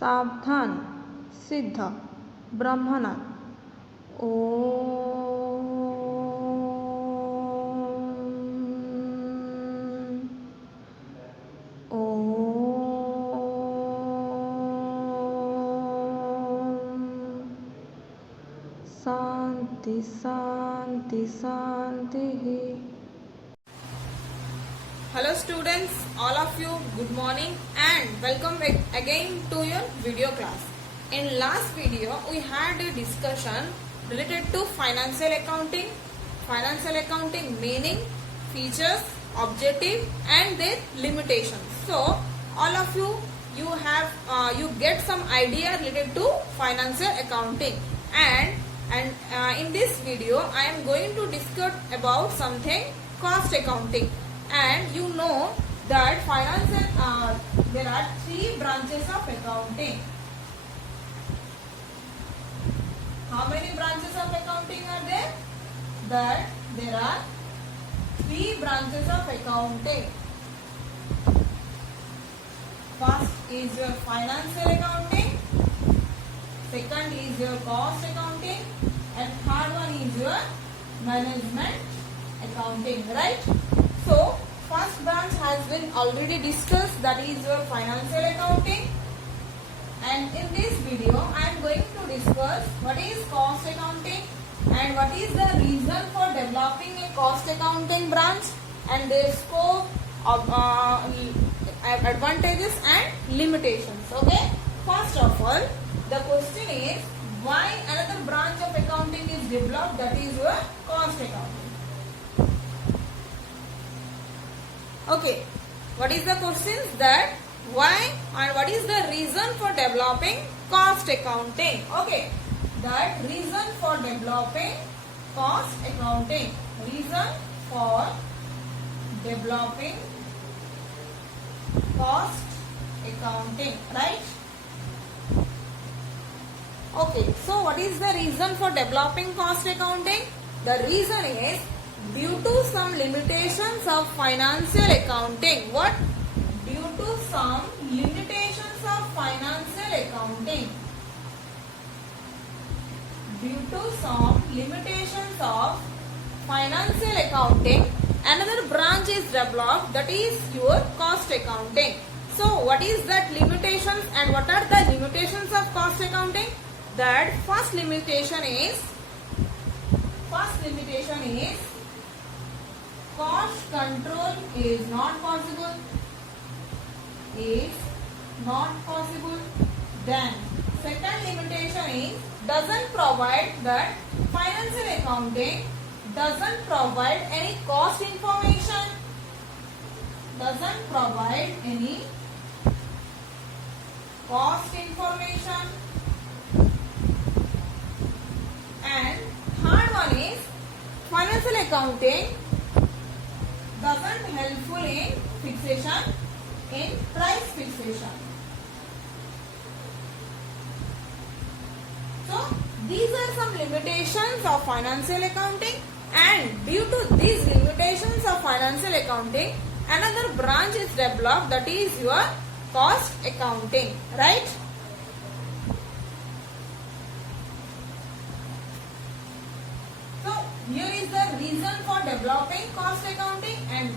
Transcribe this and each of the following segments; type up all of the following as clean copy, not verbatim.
सावधान सिद्ध ब्रह्मनाथ। शांति शांति शांति। Hello students, all of you, good morning and welcome back again to your video class. In last video, we had a discussion related to financial accounting meaning, features, objective and their limitations. So, all of you, you get some idea related to financial accounting and in this video, I am going to discuss about something cost accounting. And you know that there are three branches of accounting. How many branches of accounting are there? That there are three branches of accounting. First is your financial accounting, second is your cost accounting, and third one is your management accounting, right? So, first branch has been already discussed, that is your financial accounting. And in this video, I am going to discuss what is cost accounting and what is the reason for developing a cost accounting branch and their scope of advantages and limitations. Okay. First of all, the question is why another branch of accounting is developed, that is your cost accounting. Okay, what is the question? That why and what is the reason for developing cost accounting? Okay, that reason for developing cost accounting. Reason for developing cost accounting, right? Okay, so what is the reason for developing cost accounting? The reason is due to some limitations of financial accounting. What? Due to some limitations of financial accounting. Due to some limitations of financial accounting, another branch is developed, that is your cost accounting. So, what is that limitations and what are the limitations of cost accounting? That first limitation is cost control is not possible. Then second limitation is doesn't provide that financial accounting doesn't provide any cost information. And third one is financial accounting doesn't helpful in price fixation. So these are some limitations of financial accounting, and due to these limitations of financial accounting, another branch is developed, that is your cost accounting, right? So here is the reason for developing cost accounting, and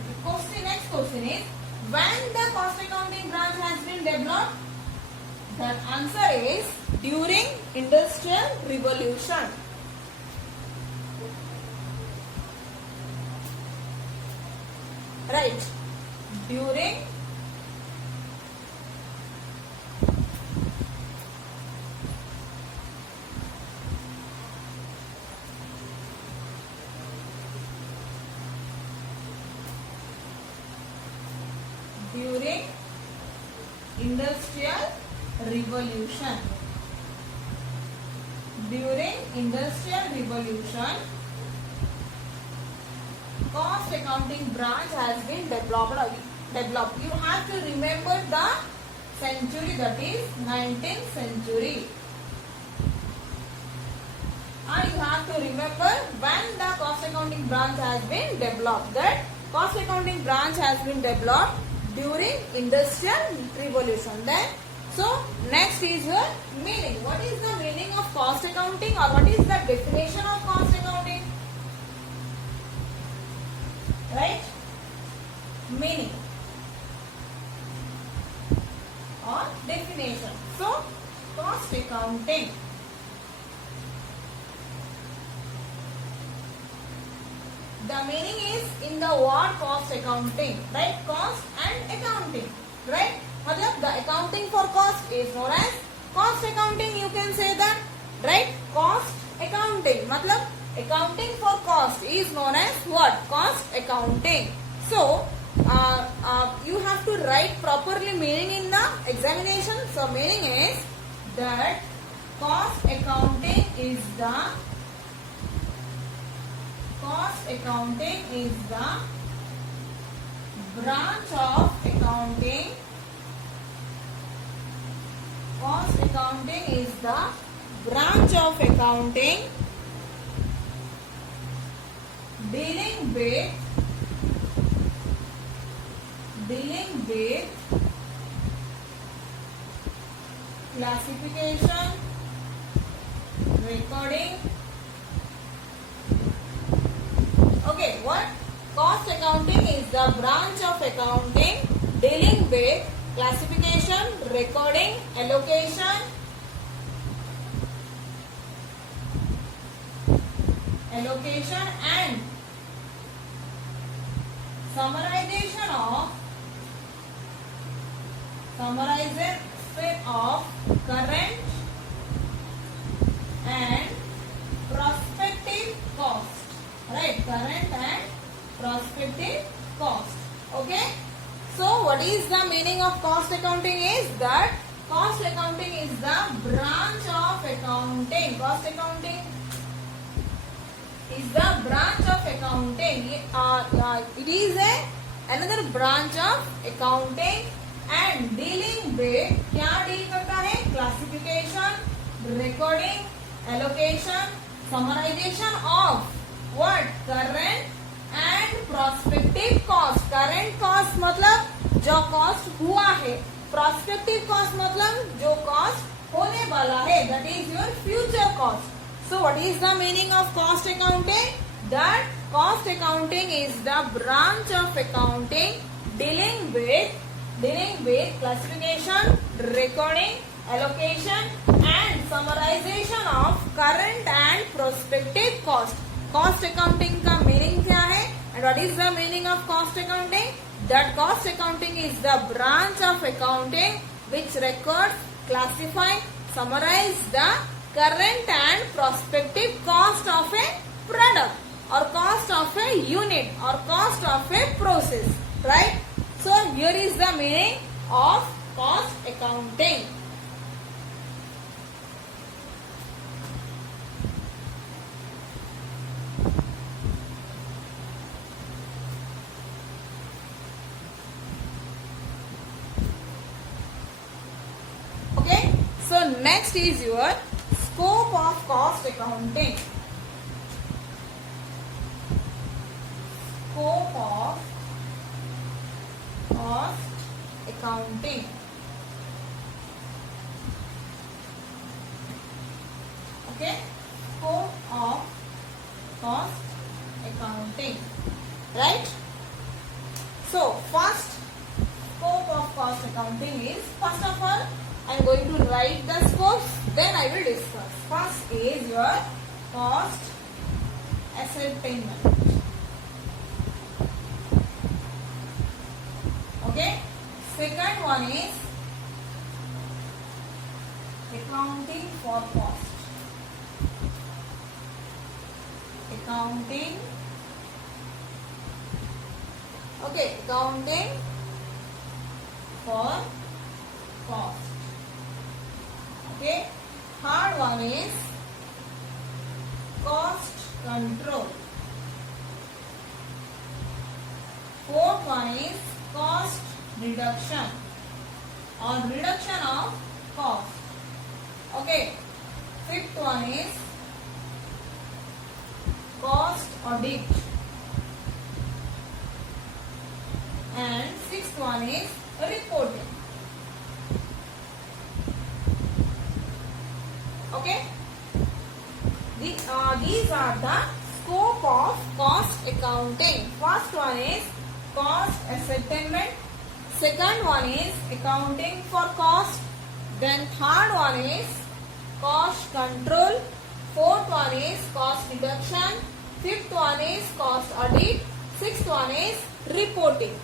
next question is when the cost accounting branch has been developed. The answer is during Industrial Revolution. Right. During Industrial Revolution. During Industrial Revolution, cost accounting branch has been developed. You have to remember the century, that is 19th century. And you have to remember when the cost accounting branch has been developed. That cost accounting branch has been developed during Industrial Revolution. Then So next is your meaning. What is the meaning of cost accounting, or what is the definition of cost accounting? Right? Meaning or definition. So cost accounting. The meaning is in the word cost accounting, right? Cost and accounting, right? मतलब the accounting for cost is known as cost accounting. You can say that, right? Cost accounting. मतलब accounting for cost is known as what? Cost accounting. So you have to write properly meaning in the examination. So meaning is that cost accounting is the branch of accounting. Cost accounting is the branch of accounting dealing with classification, recording. Okay, what? Cost accounting is the branch of accounting dealing with classification, recording, allocation, and summarization of current and prospective cost. Right, current and prospective cost. Okay. So what is the meaning of cost accounting is that cost accounting is the branch of accounting. Cost accounting is the branch of accounting. It is another branch of accounting and dealing with, क्या deal करता है? Classification, recording, allocation, summarization of what? Current and prospective cost. Current cost मतलब जो cost हुआ है. Prospective cost मतलब जो cost होने वाला है. That is your future cost. So what is the meaning of cost accounting? That cost accounting is the branch of accounting dealing with classification, recording, allocation and summarization of current and prospective cost. Cost accounting का meaning क्या है? And what is the meaning of cost accounting? That cost accounting is the branch of accounting which records, classify, summarize the current and prospective cost of a product or cost of a unit or cost of a process. Right? So here is the meaning of cost accounting. Okay, so next is your scope of cost accounting. Scope of cost accounting. Okay, scope of cost accounting. Right? So first scope of cost accounting is, first of all, I am going to write the scopes, then I will discuss. First is your cost ascertainment. Okay. Second one is accounting for cost. Accounting. Okay. Accounting for cost. Okay. Third one is cost control. Fourth one is cost reduction or reduction of cost. Okay. Fifth one is cost audit. And sixth one is reporting. Okay. These are the scope of cost accounting. First one is cost ascertainment. Second one is accounting for cost. Then third one is cost control. Fourth one is cost reduction. Fifth one is cost audit. Sixth one is reporting.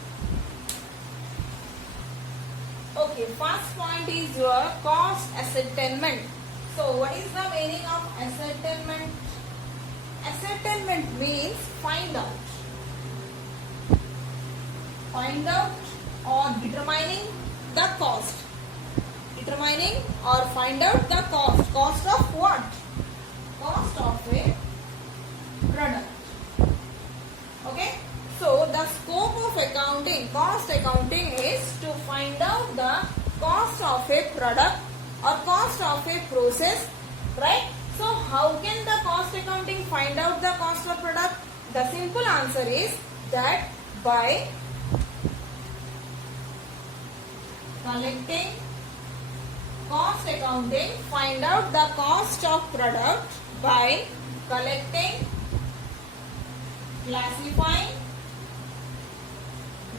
Okay, first point is your cost ascertainment. So what is the meaning of ascertainment? Ascertainment means find out. Find out or determining the cost. Determining or find out the cost. Cost of what? Cost of a product. Okay. So the scope of accounting, cost accounting is to find out the cost of a product or cost of a process, right? So how can the cost accounting find out the cost of product? The simple answer is that by collecting cost accounting, find out the cost of product by collecting, classifying,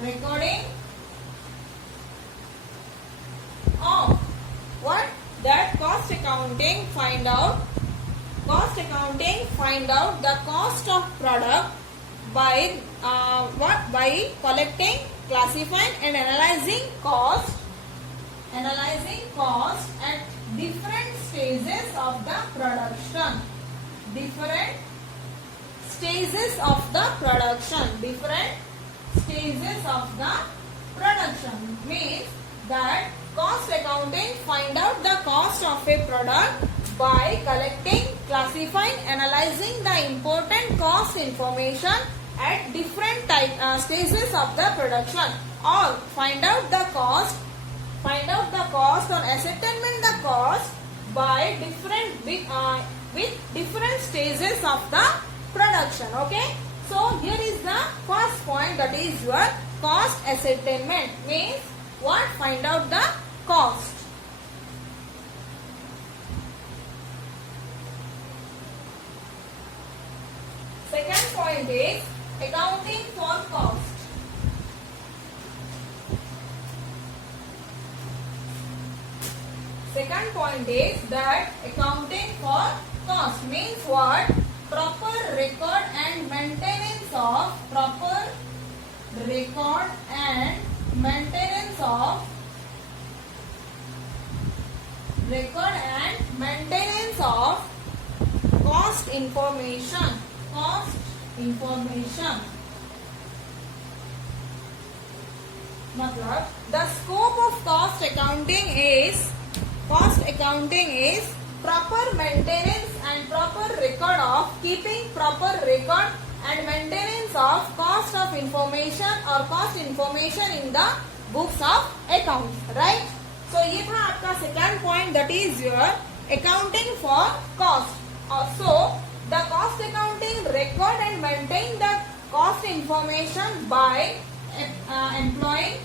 recording of what? That cost accounting find out the cost of product by what? By collecting, classifying and analyzing cost at different stages of the production. Different stages of the production means that cost accounting find out the cost of a product by collecting, classifying, analyzing the important cost information at different stages of the production, or find out the cost or ascertain the cost by with different stages of the production. Okay, so here is the first point, that is your cost ascertainment means what? Find out the cost. Second point is accounting for cost. Second point is that accounting for cost means what? Proper record and maintenance of cost information. मतलब the scope of cost accounting is proper maintenance and proper record of keeping proper record and maintenance of cost of information or cost information in the books of accounts, right? So ये था आपका second point, that is your accounting for cost. So the cost accounting record and maintain the cost information by employing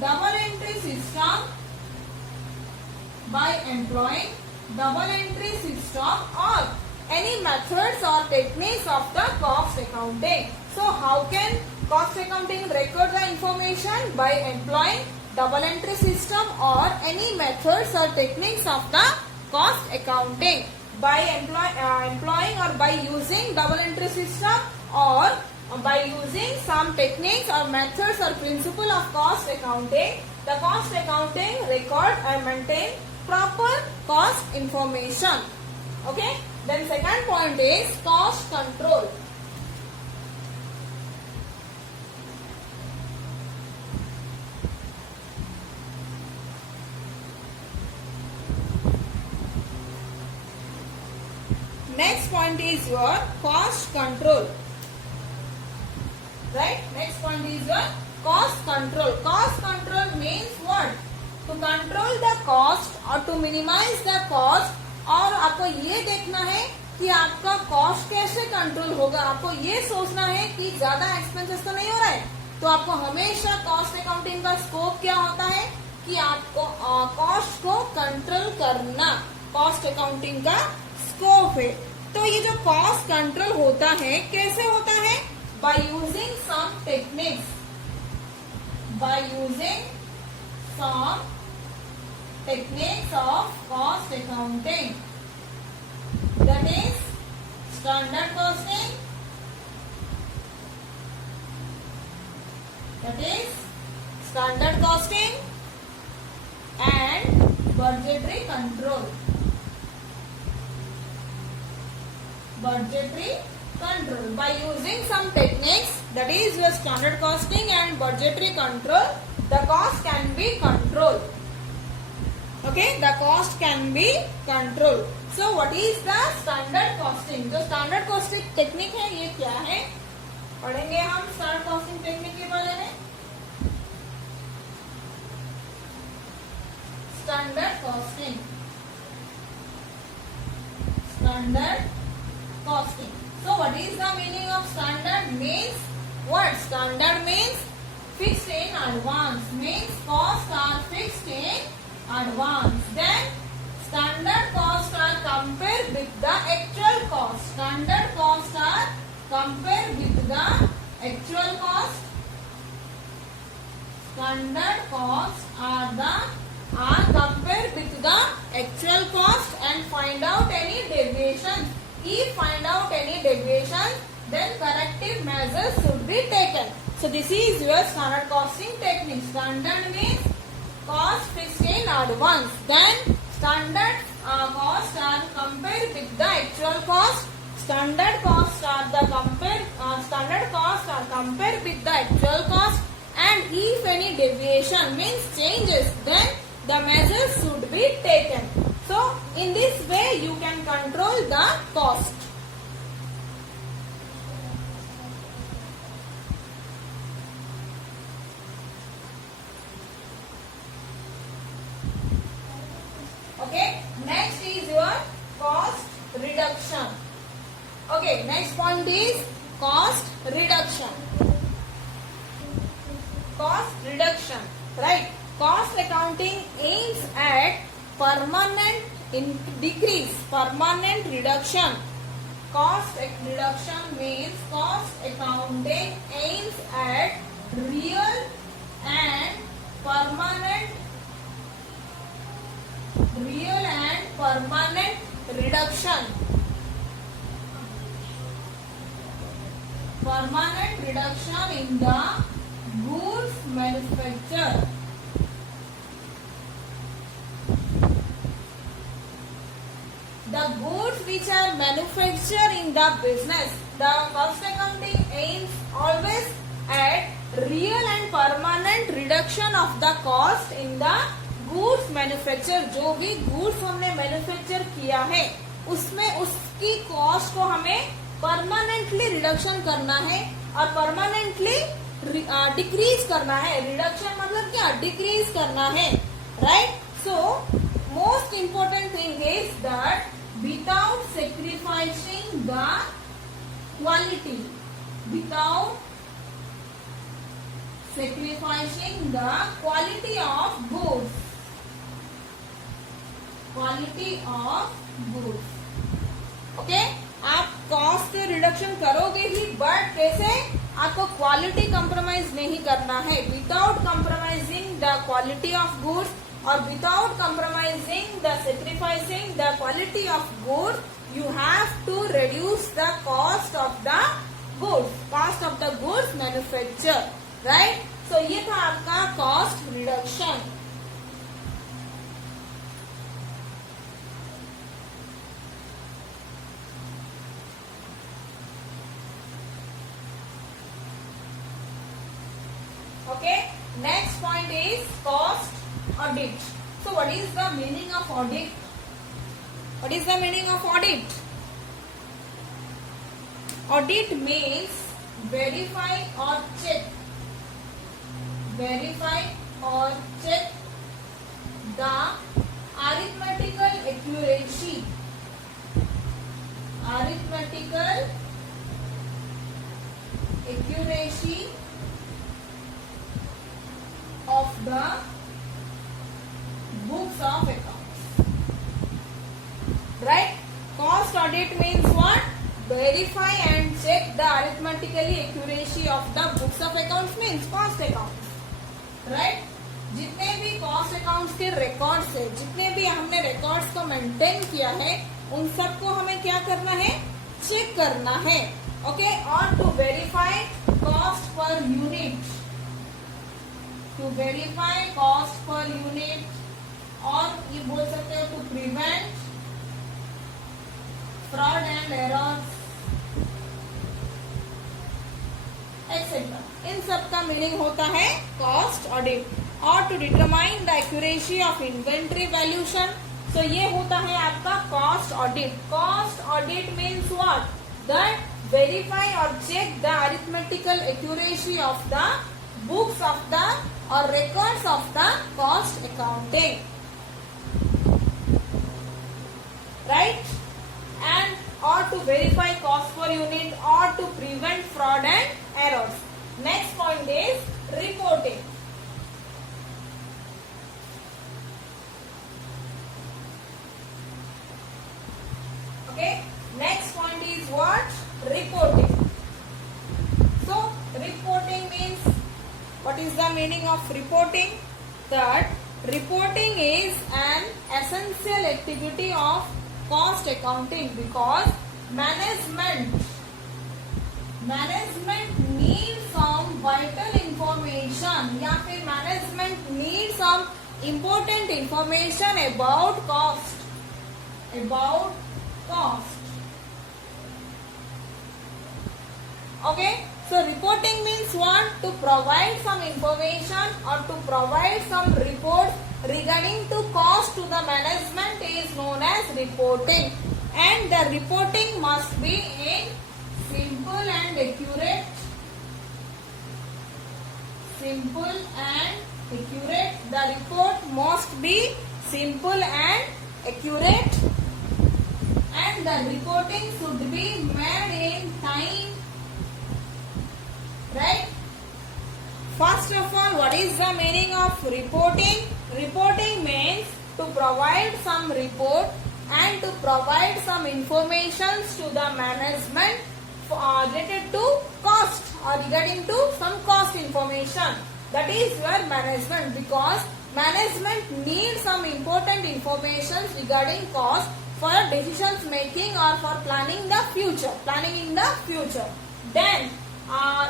double entry system or any methods or techniques of the cost accounting. So how can cost accounting record the information? By employing double entry system or any methods or techniques of the cost accounting. By employing or by using double entry system or by using some techniques or methods or principle of cost accounting, the cost accounting record and maintain proper cost information. Okay. Then second point is cost control. Next point is your cost control. Right? Next point is your cost control. Cost control means what? To control the cost or to minimize the cost. और आपको ये देखना है कि आपका cost कैसे control होगा. आपको ये सोचना है कि ज्यादा एक्सपेंसेस तो नहीं हो रहा है. तो आपको हमेशा कॉस्ट अकाउंटिंग का स्कोप क्या होता है कि आपको कॉस्ट को कंट्रोल करना. कॉस्ट अकाउंटिंग का स्कोप है। तो ये जो कॉस्ट कंट्रोल होता है कैसे होता है? By using some techniques, by using some techniques of cost accounting, that is standard costing, that is standard costing and budgetary control. Budgetary control. By using some techniques, that is your standard costing and budgetary control, the cost can be controlled. Okay, the cost can be controlled. So what is the standard costing? जो standard costing technique है ये क्या है? पढ़ेंगे हम standard costing technique के बारे में। Standard costing, standard costing. So what is the meaning of standard? Means what? Standard means fixed in advance, means cost are fixed in advance. Then standard cost are compared with the actual cost, standard cost are compare with the actual cost. Standard costs are compared with the actual cost and find out any deviation. If find out any deviation, then corrective measures should be taken. So this is your standard costing technique. Standard means cost fixed in advance. Then standard costs are compared with the actual cost. Standard costs are standard costs are compared with the actual cost, and if any deviation means changes, then the measures should be taken. So in this way you can control the cost. Okay, next is your cost reduction. Okay, next point is cost reduction. Cost reduction, right? Cost accounting aims at permanent decrease, permanent reduction. Cost reduction means cost accounting aims at real and permanent reduction. Permanent reduction in the goods manufactured. The goods which are manufactured in the business. The cost accounting aims always at real and permanent reduction of the cost in the goods manufactured. जो भी goods हमने manufacture किया है उसमें उसकी cost को हमें permanently reduction करना है और परमानेंटली डिक्रीज करना है। रिडक्शन मतलब क्या? डिक्रीज करना है, right? So most important thing is that without sacrificing the quality, without sacrificing the quality of goods, quality of goods. Okay, आप कॉस्ट रिडक्शन करोगे ही, बट कैसे? आपको क्वालिटी कंप्रोमाइज नहीं करना है। Without compromising the quality of goods और without compromising the sacrificing the quality of goods, you have to reduce the cost of the goods, cost of the goods manufacture, right? So ये था आपका cost reduction. Okay, next point is cost audit. So what is the meaning of audit? What is the meaning of audit? Audit means verify or check, verify or check the arithmetical accuracy, arithmetical accuracy of the books of accounts, right? Cost audit means what? Verify and check the arithmetically accuracy of the books of accounts means cost accounts, right? जितने भी cost accounts के records है, जितने भी हमने records को maintain किया है, उन सबको हमें क्या करना है? चेक करना है, ओके? और to verify cost per unit, to verify cost per unit, और ये बोल सकते हो to prevent fraud and errors etcetera, इन सब का मीनिंग होता है कॉस्ट ऑडिट। और to determine the accuracy of inventory valuation, तो ये होता है आपका cost audit. Cost audit means what? That verify और check the arithmetical accuracy of the books of the और records of the cost accounting, right? And or to verify cost per unit or to prevent fraud and errors. Next point is reporting. Okay, next point is what? Reporting. So reporting means, what is the meaning of reporting? That reporting is an essential activity of cost accounting because management needs some vital information या फिर management needs some important information about cost. Okay, so reporting means what? To provide some information or to provide some reports regarding to cost to the management is known as reporting, and the reporting must be in simple and accurate. The report must be simple and accurate, and the reporting should be made in time, right? First of all, what is the meaning of reporting? Reporting means to provide some report and to provide some information to the management related to cost or regarding to some cost information. That is your management, because management needs some important information regarding cost for decisions making or for planning in the future. Then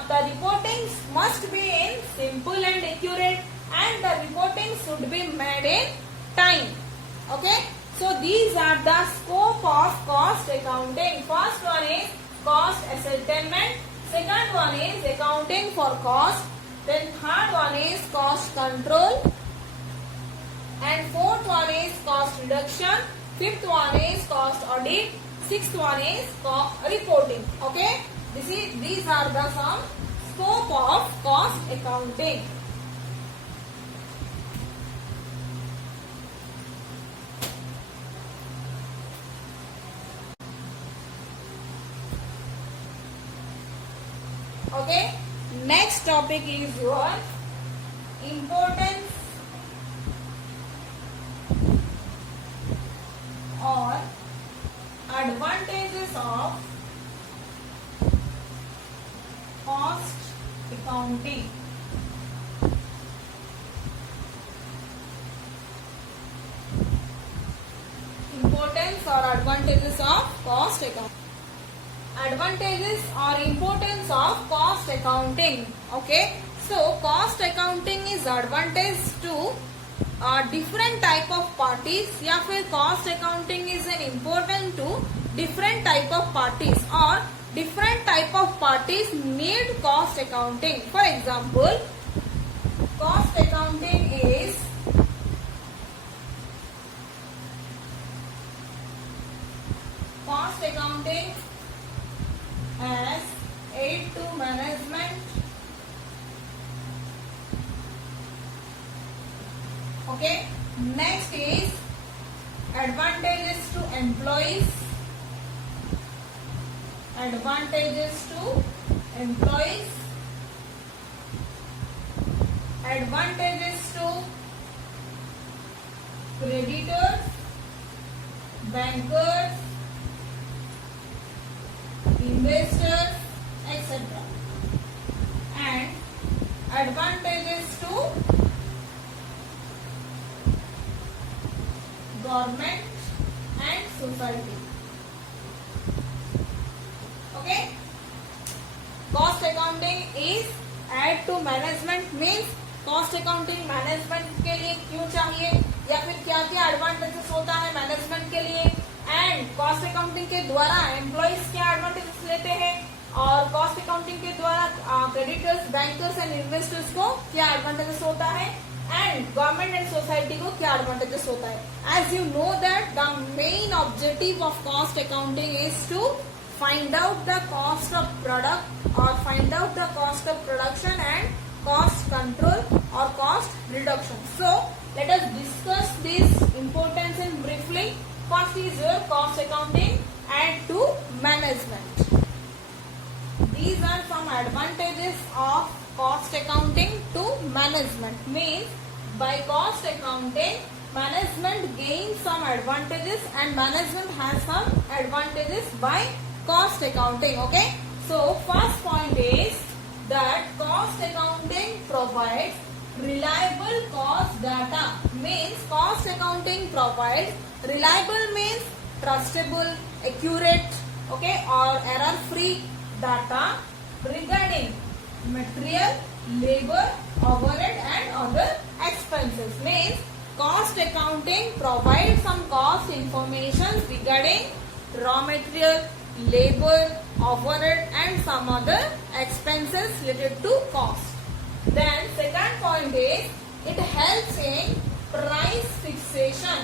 the reporting must be in simple and accurate, and the reporting should be made in time. Okay, so these are the scope of cost accounting. First one is cost ascertainment, second one is accounting for cost, then third one is cost control, and fourth one is cost reduction, fifth one is cost audit, sixth one is reporting. Okay, these are the some scope of cost accounting. Okay, next topic is your importance or advantages of cost accounting. Importance or advantages of cost accounting. Advantages or importance of cost accounting. Okay, so cost accounting is advantage to different type of parties, या फिर cost accounting is an important to different type of parties, or different type of parties need cost accounting. For example, cost accounting is as aid to management. Okay, next is advantages to employees. Advantages to creditors, bankers, investors, etc. And advantages to government and society. Okay, cost accounting is add to management means cost accounting management के लिए क्यों चाहिए या फिर क्या क्या advantages होता है मैनेजमेंट के लिए, एंड कॉस्ट अकाउंटिंग के द्वारा एम्प्लॉइज क्या एडवांटेजेस लेते हैं, और कॉस्ट अकाउंटिंग के द्वारा क्रेडिटर्स, बैंकर्स एंड इन्वेस्टर्स को क्या एडवांटेजेस होता है, एंड गवर्नमेंट एंड सोसाइटी को क्या एडवांटेजेस होता है. As you know that the main objective of cost accounting is to find out the cost of product or find out the cost of production and cost control or cost reduction. So let us discuss this importance in briefly. First is your cost accounting and to management. These are some advantages of cost accounting to management. Means by cost accounting management gains some advantages and management has some advantages by cost accounting. Okay, so first point is that cost accounting provides reliable cost data. Means cost accounting provides reliable means trustable, accurate, okay, or error free data regarding material, labor, overhead and other expenses. Means cost accounting provides some cost information regarding raw material, labor, overhead and some other expenses related to cost. Then second point is it helps in price fixation.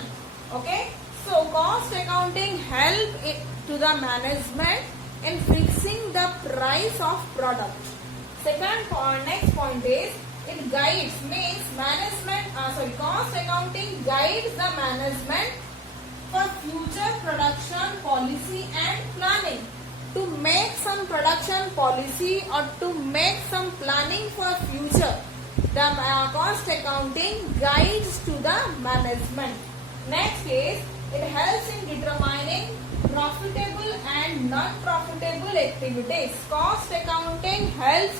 Okay, so cost accounting help to the management in fixing the price of product. Next point is it guides, means cost accounting guides the management for future production policy and planning. To make some production policy or to make some planning for future, the cost accounting guides to the management. Next is it helps in determining profitable and non-profitable activities. Cost accounting helps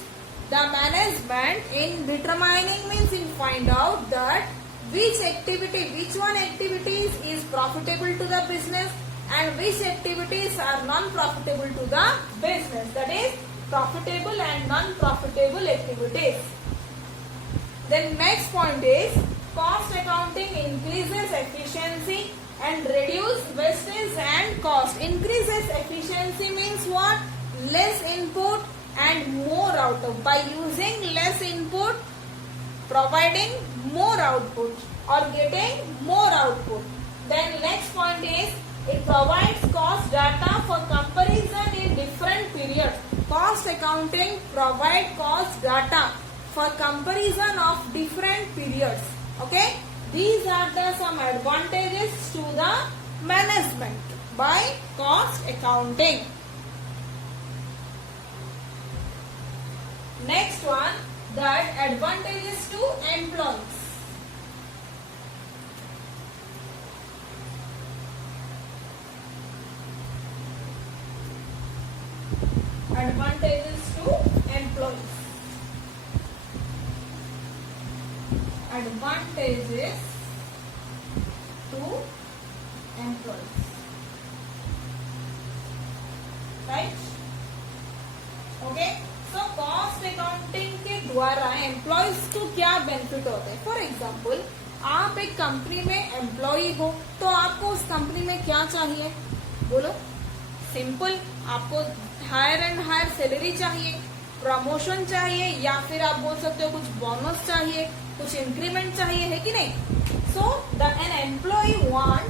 the management in determining, means in find out that which one activities is profitable to the business and which activities are non-profitable to the business. That is profitable and non-profitable activities. Then next point is cost accounting increases efficiency and reduce wastage and cost. Increases efficiency means what? Less input and more output. By using less input, providing more output or getting more output. Then next point is it provides cost data for comparison in different periods. Cost accounting provide cost data for comparison of different periods. Okay, these are the some advantages to the management by cost accounting. Next one, that advantages to employees. Advantages to employees. Advantages to employees. Right? Okay. So cost accounting के द्वारा employees को क्या benefit होते हैं. For example, आप एक company में employ हो तो आपको उस कंपनी में क्या चाहिए, बोलो. सिंपल, आपको हायर एंड हायर सैलरी चाहिए, प्रमोशन चाहिए, या फिर आप बोल सकते हो कुछ बोनस चाहिए, कुछ इंक्रीमेंट चाहिए, है कि नहीं. सो एन एम्प्लॉय वांट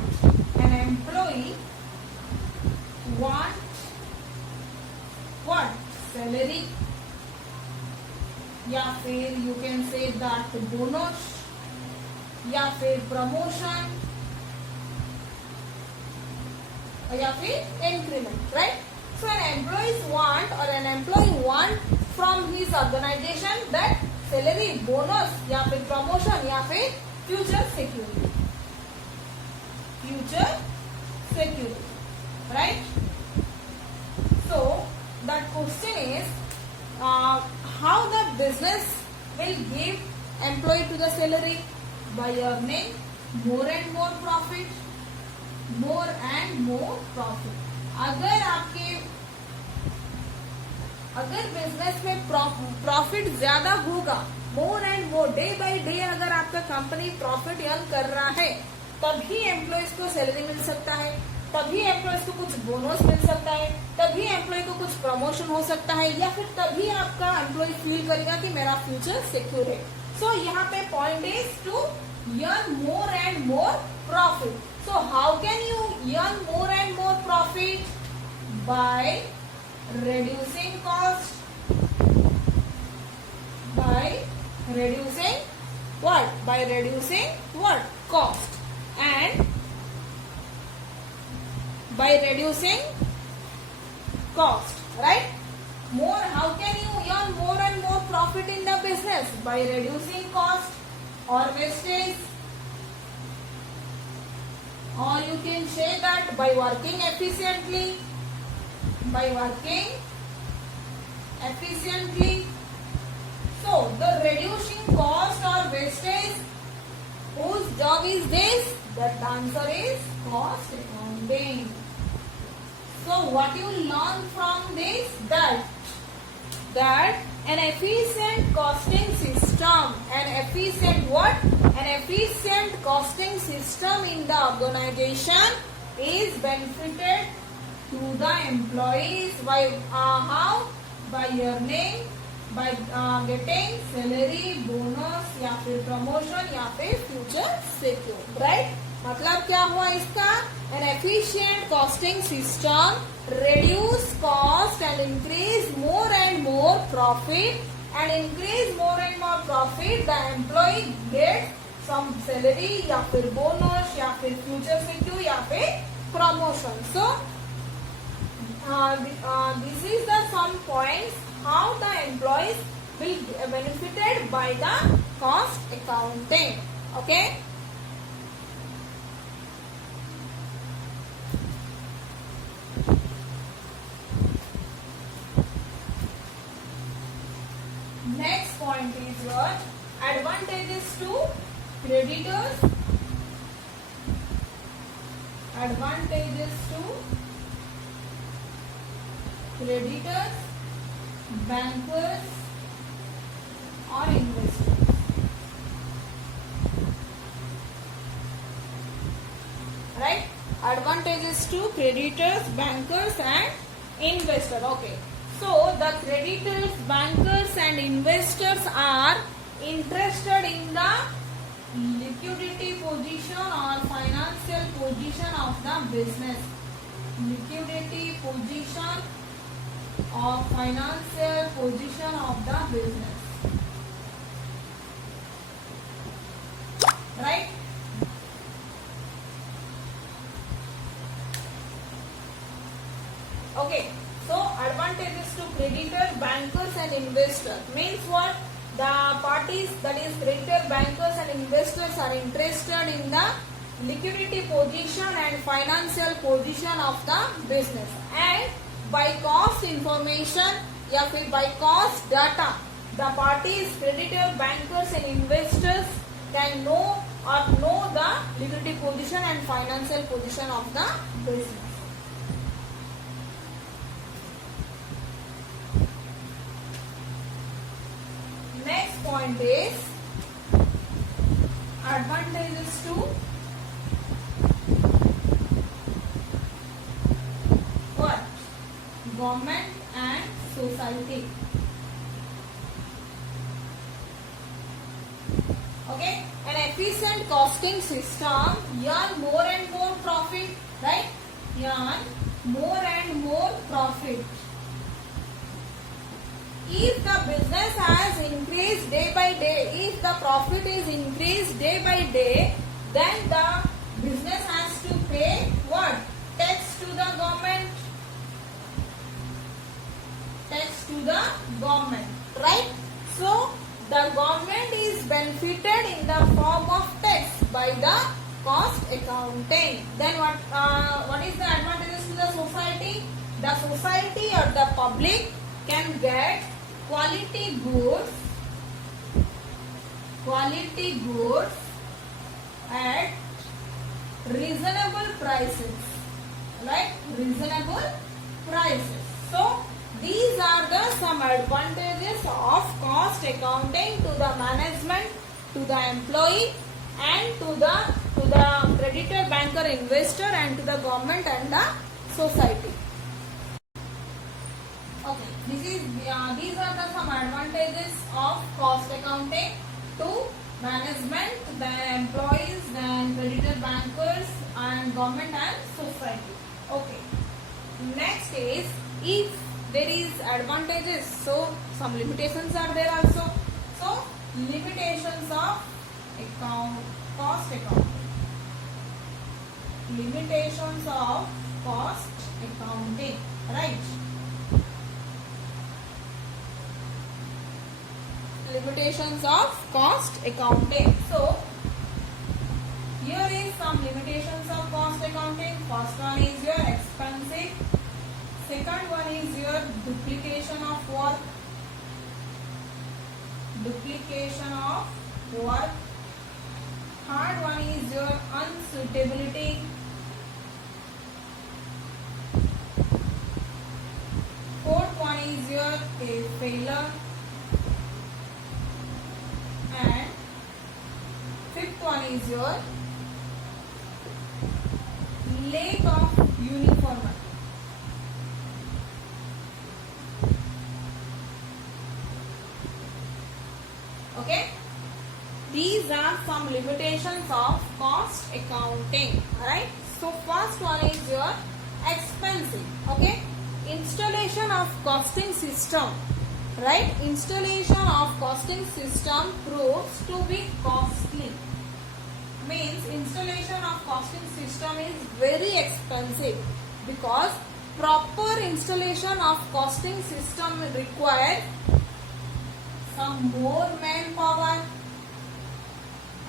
सैलरी, या फिर you can say that bonus, या फिर प्रमोशन, या फिर increment. Right. So an employee want from his organization that salary, bonus, या फिर promotion, या फिर future security. Future security, right? So the question is, how the business will give employee to the salary? By earning more and more profit, more and more profit. अगर business में profit ज्यादा होगा, मोर and more, day by day अगर आपका company profit earn कर रहा है, तभी एम्प्लॉयज को सैलरी मिल सकता है, तभी एम्प्लॉयज को कुछ बोनस मिल सकता है, तभी एम्प्लॉय को कुछ प्रमोशन हो सकता है, या फिर तभी आपका एम्प्लॉय फील करेगा कि मेरा फ्यूचर सिक्योर है. सो यहाँ पे point is to earn more and more profit. So how can you earn more and more profit? By reducing cost, by reducing what? By reducing what? Cost, and by reducing cost, right? More, how can you earn more and more profit in the business? By reducing cost or wastage, or you can say that by working efficiently. By working efficiently. So the reducing cost or wastage, whose job is this? That answer is cost accounting. So what you learn from this? That an efficient costing system, an efficient what? An efficient costing system in the organization is benefited to the employees by how? By earning, by getting salary, bonus, या फिर promotion, या फिर future secure, right? मतलब क्या हुआ इसका? An efficient costing system reduce cost and increase more and more profit, and increase more and more profit, the employee gets some salary, या फिर bonus, या फिर future secure, या फिर promotion. So this is the some points how the employees will be benefited by the cost accounting. Okay. Next point is your advantages to creditors. Advantages to creditors, bankers or investors. Right? Advantages to creditors, bankers and investors. Okay. So the creditors, bankers and investors are interested in the liquidity position or financial position of the business. Liquidity position or financial position of the business, right? Okay, so advantages to creditors, bankers and investors means what? The parties, that is creditor, bankers and investors, are interested in the liquidity position and financial position of the business, and by cost information या फिर by cost data, the parties, creditor, bankers and investors can know the liquidity position and financial position of the business. Next point is advantages to what? Government and society. Okay, an efficient costing system earn more and more profit, right? Earn more and more profit. If the business has increased day by day, if the profit is increased day by day, then the business has to pay what? Tax to the government. Tax to the government, right? So the government is benefited in the form of tax by the cost accounting. Then what is the advantages to the society? The society or the public can get quality goods at reasonable prices, right? Reasonable prices. So these are the some advantages of cost accounting to the management, to the employee, and to the creditor, banker, investor, and to the government and the society. Okay, these are the some advantages of cost accounting to management, the employees, then creditor, bankers, and government and society. Okay. Next is, if there is advantages, so some limitations are there also. So limitations of cost accounting. Limitations of cost accounting, right? Limitations of cost accounting. So here is some limitations of cost accounting. First one is your expensive. Second one is your duplication of work. Third one is your unsuitability. Fourth one is your failure. And fifth one is your lack of uniformity. Okay, these are some limitations of cost accounting. Alright, so first one is your expensive. Okay, installation of costing system. Right, installation of costing system proves to be costly. Means installation of costing system is very expensive, because proper installation of costing system requires some more manpower,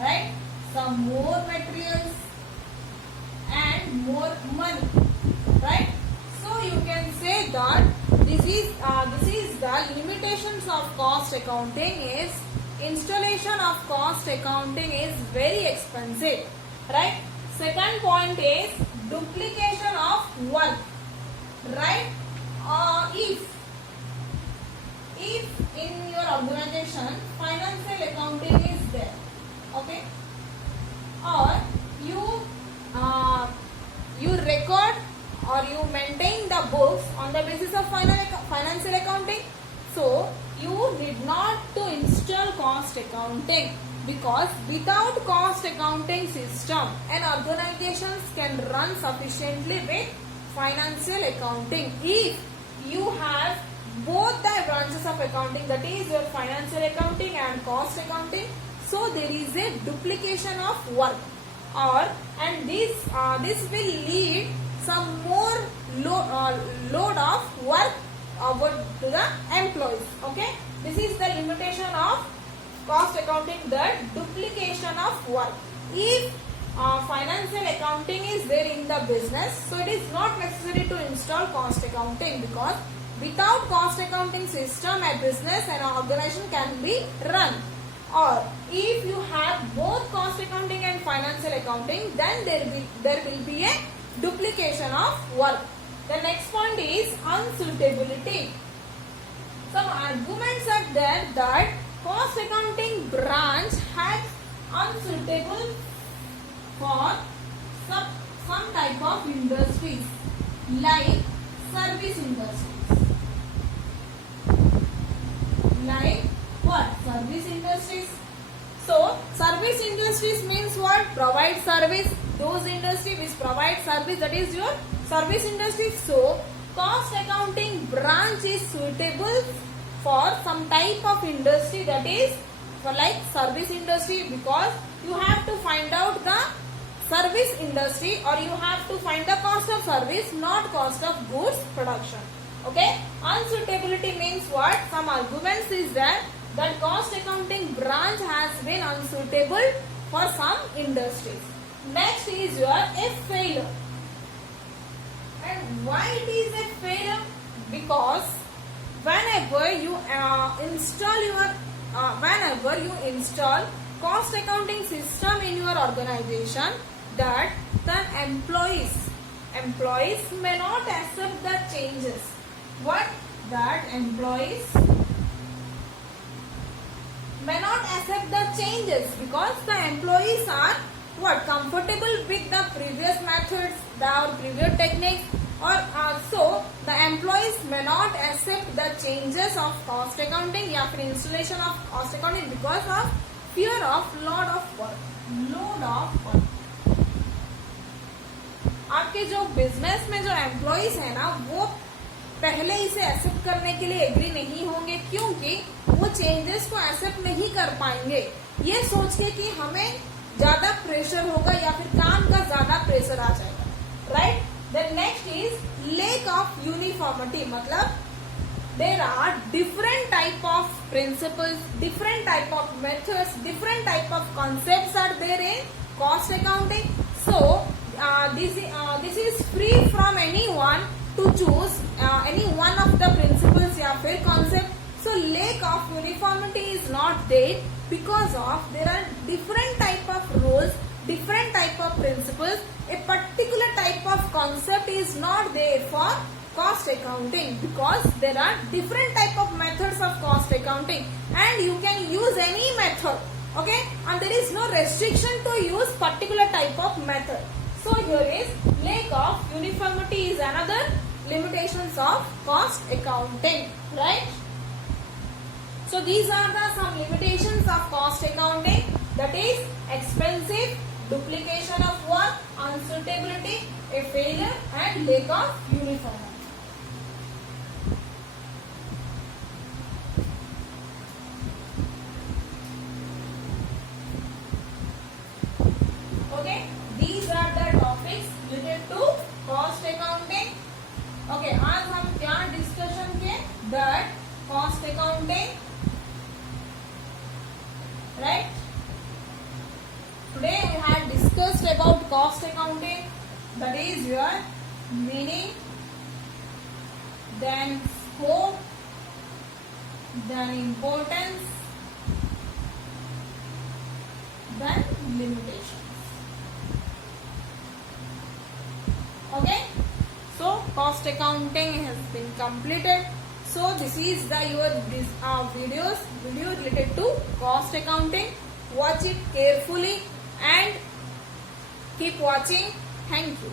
right, some more materials and more money, right? So you can say that this is the limitations of cost accounting is installation of cost accounting is very expensive, right? Second point is duplication of work, right? If in your organization financial accounting is there, okay, or you record or you maintain the books on the basis of financial accounting, so you need not to install cost accounting, because without cost accounting system, an organization can run sufficiently with financial accounting. If you have both the branches of accounting, that is your financial accounting and cost accounting, so there is a duplication of work, and this will lead some more load of work to the employees. Okay, this is the limitation of cost accounting, the duplication of work. If financial accounting is there in the business, so it is not necessary to install cost accounting, because without cost accounting system, a business and an organization can be run. Or if you have both cost accounting and financial accounting, then there will be a duplication of work. The next point is unsuitability. Some arguments are there that cost accounting branch has unsuitable for some type of industries like service industries. Like what? Service industries. So service industries means what? Provide service. Those industries which provide service, that is your service industry. So cost accounting branch is suitable for some type of industry, that is for like service industry, because you have to find out the service industry, or you have to find the cost of service, not cost of goods production. Okay, unsuitability means what? Some arguments is there that cost accounting branch has been unsuitable for some industries. Next is your a failure. And why it is a failure? Because whenever you install cost accounting system in your organization, that the employees may not accept the changes. What? That employees may not accept the changes because the employees are comfortable with the previous methods, the previous techniques, or so the employees may not accept the changes of cost accounting या फिर installation of cost accounting because of fear of load of work. आपके जो business में जो employees है ना, वो पहले इसे एक्सेप्ट करने के लिए एग्री नहीं होंगे, क्योंकि वो चेंजेस को एक्सेप्ट नहीं कर पाएंगे, ये सोच के कि हमें ज्यादा प्रेशर होगा या फिर काम का ज्यादा प्रेशर आ जाएगा, right. Then next is lack of uniformity, मतलब there are different type of principles, different type of methods, different type of concepts are there in cost accounting. So this is free from anyone to choose any one of the principles या फिर concept. So lack of uniformity is not there because of there are different type of rules, different type of principles. A particular type of concept is not there for cost accounting because there are different type of methods of cost accounting and you can use any method, okay, and there is no restriction to use particular type of method. So here is lack of uniformity is another limitations of cost accounting, right? So these are the some limitations of cost accounting, that is expensive, duplication of work, unsuitability, a failure and lack of uniformity. Okay, these are the topics related to cost accounting. Okay, आज हम क्या discussion किए? That cost accounting, right? Today we had discussed about cost accounting, that is your meaning, then scope, then importance, then limitations. Okay, so cost accounting has been completed. So this is the your video related to cost accounting. Watch it carefully and keep watching. Thank you.